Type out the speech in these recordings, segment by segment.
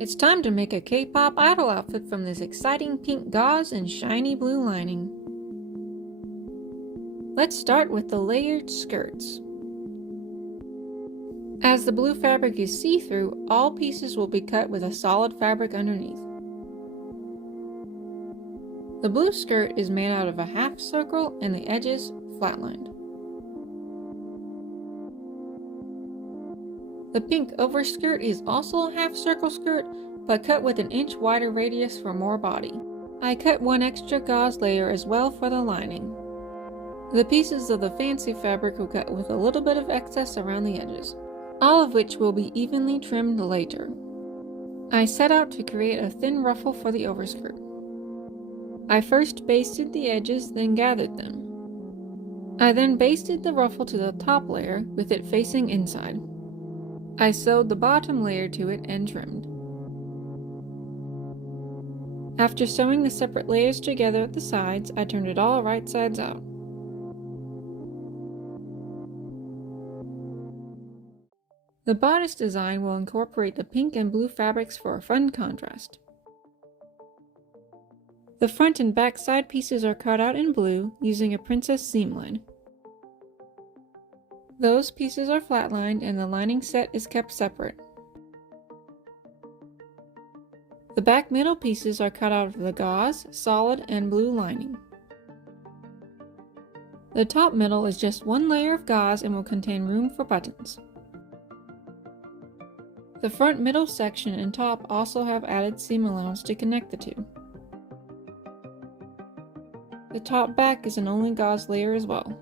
It's time to make a K-pop idol outfit from this exciting pink gauze and shiny blue lining. Let's start with the layered skirts. As the blue fabric is see-through, all pieces will be cut with a solid fabric underneath. The blue skirt is made out of a half circle and the edges flatlined. The pink overskirt is also a half circle skirt, but cut with an inch wider radius for more body. I cut one extra gauze layer as well for the lining. The pieces of the fancy fabric were cut with a little bit of excess around the edges, all of which will be evenly trimmed later. I set out to create a thin ruffle for the overskirt. I first basted the edges, then gathered them. I then basted the ruffle to the top layer with it facing inside. I sewed the bottom layer to it and trimmed. After sewing the separate layers together at the sides, I turned it all right sides out. The bodice design will incorporate the pink and blue fabrics for a fun contrast. The front and back side pieces are cut out in blue using a princess seam line. Those pieces are flatlined and the lining set is kept separate. The back middle pieces are cut out of the gauze, solid, and blue lining. The top middle is just one layer of gauze and will contain room for buttons. The front middle section and top also have added seam allowance to connect the two. The top back is an only gauze layer as well.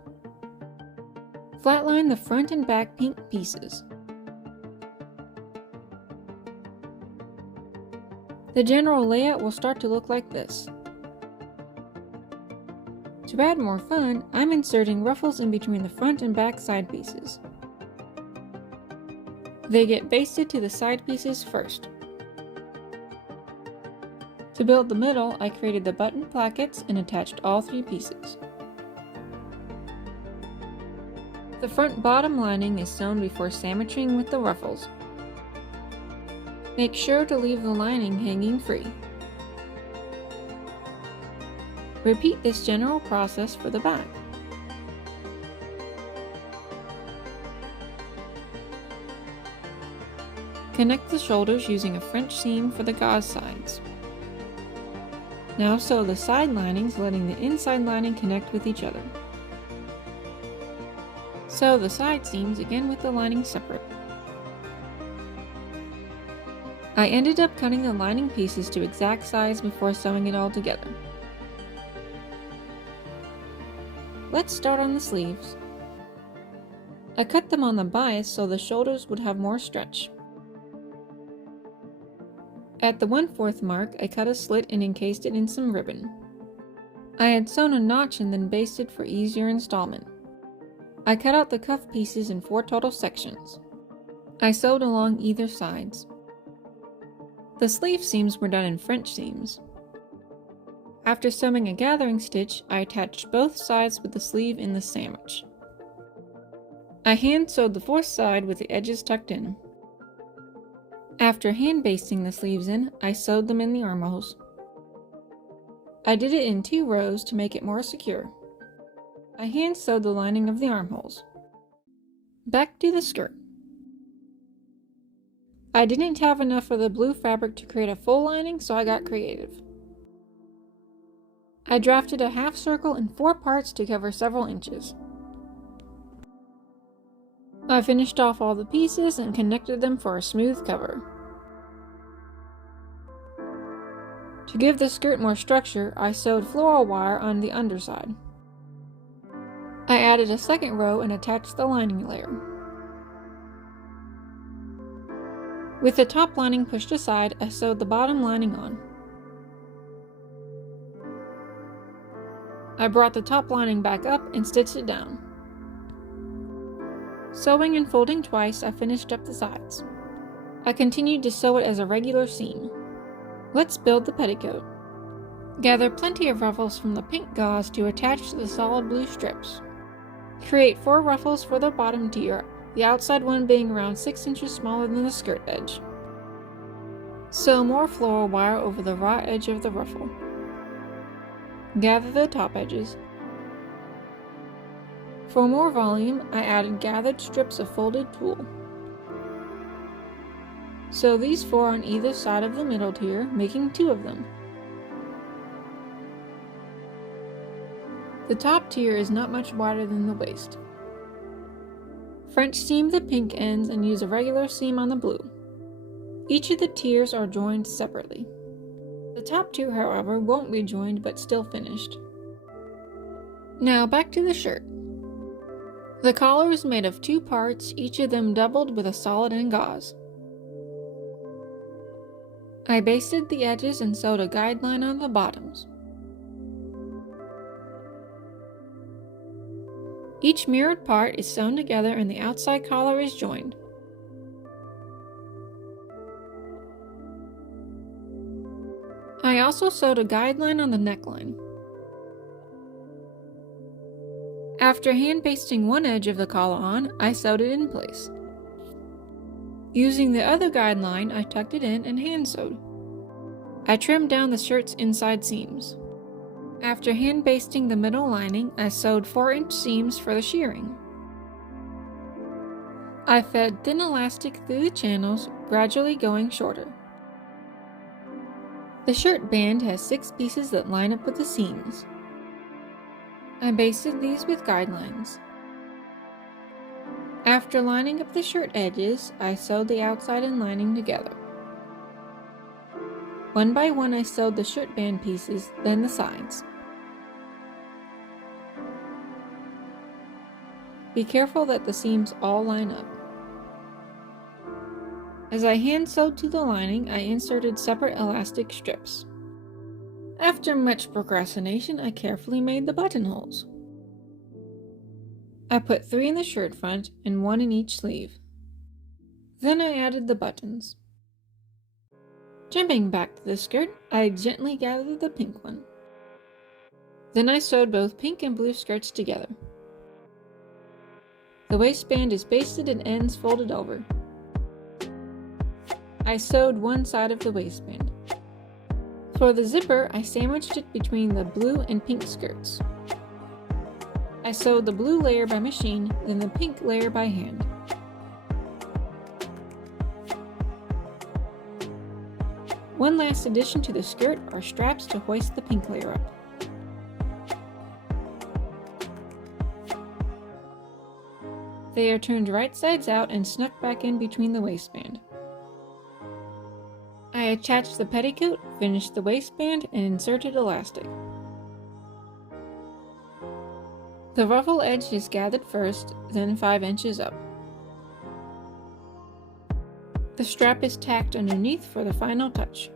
Flatline the front and back pink pieces. The general layout will start to look like this. To add more fun, I'm inserting ruffles in between the front and back side pieces. They get basted to the side pieces first. To build the middle, I created the button plackets and attached all three pieces. The front bottom lining is sewn before sandwiching with the ruffles. Make sure to leave the lining hanging free. Repeat this general process for the back. Connect the shoulders using a French seam for the gauze sides. Now sew the side linings, letting the inside lining connect with each other. Sew the side seams again with the lining separate. I ended up cutting the lining pieces to exact size before sewing it all together. Let's start on the sleeves. I cut them on the bias so the shoulders would have more stretch. At the 1/4 mark, I cut a slit and encased it in some ribbon. I had sewn a notch and then basted for easier installment. I cut out the cuff pieces in 4 total sections. I sewed along either sides. The sleeve seams were done in French seams. After sewing a gathering stitch, I attached both sides with the sleeve in the sandwich. I hand sewed the 4th side with the edges tucked in. After hand basting the sleeves in, I sewed them in the armholes. I did it in 2 rows to make it more secure. I hand sewed the lining of the armholes. Back to the skirt. I didn't have enough of the blue fabric to create a full lining, so I got creative. I drafted a half circle in 4 parts to cover several inches. I finished off all the pieces and connected them for a smooth cover. To give the skirt more structure, I sewed floral wire on the underside. I added a 2nd row and attached the lining layer. With the top lining pushed aside, I sewed the bottom lining on. I brought the top lining back up and stitched it down. Sewing and folding twice, I finished up the sides. I continued to sew it as a regular seam. Let's build the petticoat. Gather plenty of ruffles from the pink gauze to attach to the solid blue strips. Create 4 ruffles for the bottom tier, the outside one being around 6 inches smaller than the skirt edge. Sew more floral wire over the raw edge of the ruffle. Gather the top edges. For more volume, I added gathered strips of folded tulle. Sew these 4 on either side of the middle tier, making 2 of them. The top tier is not much wider than the waist. French seam the pink ends and use a regular seam on the blue. Each of the tiers are joined separately. The top tier, however, won't be joined but still finished. Now back to the shirt. The collar is made of 2 parts, each of them doubled with a solid end gauze. I basted the edges and sewed a guideline on the bottoms. Each mirrored part is sewn together and the outside collar is joined. I also sewed a guideline on the neckline. After hand basting one edge of the collar on, I sewed it in place. Using the other guideline, I tucked it in and hand sewed. I trimmed down the shirt's inside seams. After hand basting the middle lining, I sewed 4-inch seams for the shirring. I fed thin elastic through the channels, gradually going shorter. The shirt band has 6 pieces that line up with the seams. I basted these with guidelines. After lining up the shirt edges, I sewed the outside and lining together. One by one I sewed the shirt band pieces, then the sides. Be careful that the seams all line up. As I hand sewed to the lining, I inserted separate elastic strips. After much procrastination, I carefully made the buttonholes. I put 3 in the shirt front and 1 in each sleeve. Then I added the buttons. Jumping back to the skirt, I gently gathered the pink one. Then I sewed both pink and blue skirts together. The waistband is basted and ends folded over. I sewed one side of the waistband. For the zipper, I sandwiched it between the blue and pink skirts. I sewed the blue layer by machine, then the pink layer by hand. One last addition to the skirt are straps to hoist the pink layer up. They are turned right sides out and snuck back in between the waistband. I attached the petticoat, finished the waistband, and inserted elastic. The ruffle edge is gathered first, then 5 inches up. The strap is tacked underneath for the final touch.